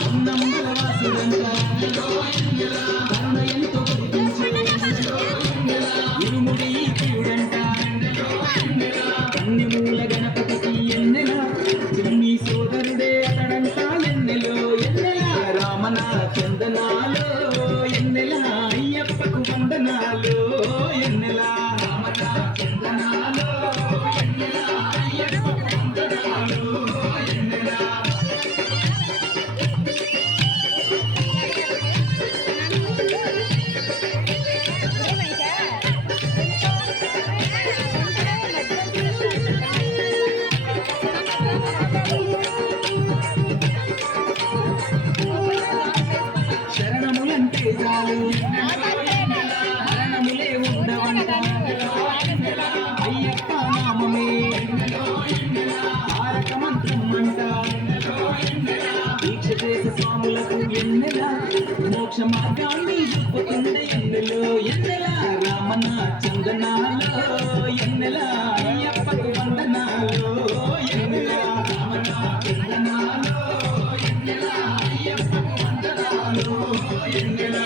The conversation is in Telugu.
పొన్నమ్మల వాసుడంట కన్న ఎంతో ఇరుముడి ప్రియుడంట కన్నెమూల గణపతికి ఎన్నెల చిన్ని సోదరుడే అతడంట ఎన్నెలో ఎన్నెల రామన చందనాలో ఎన్నెల అయ్యప్పకు వందనాలు ఎన్నెల రామన చందనాలో ఎన్నెల అయ్యప్పకు వందనాలు ఎన్నెల శరణములంటే చాలు మరణములే ఉండవంట అయ్యప్ప నామమే తారక మంత్రం అంట దీక్ష చేసే స్వాములకు ఎన్నెల మోక్ష మార్గాన్ని చూపుతుండే ఎన్నెలో ఎన్నెల రామన చందనాలో ఎన్నెల అయ్యప్పకు వందనాలు ఎన్నెల రామన చందనాలో ఎన్నెల అయ్యప్పకు వందనాలు ఎన్నెల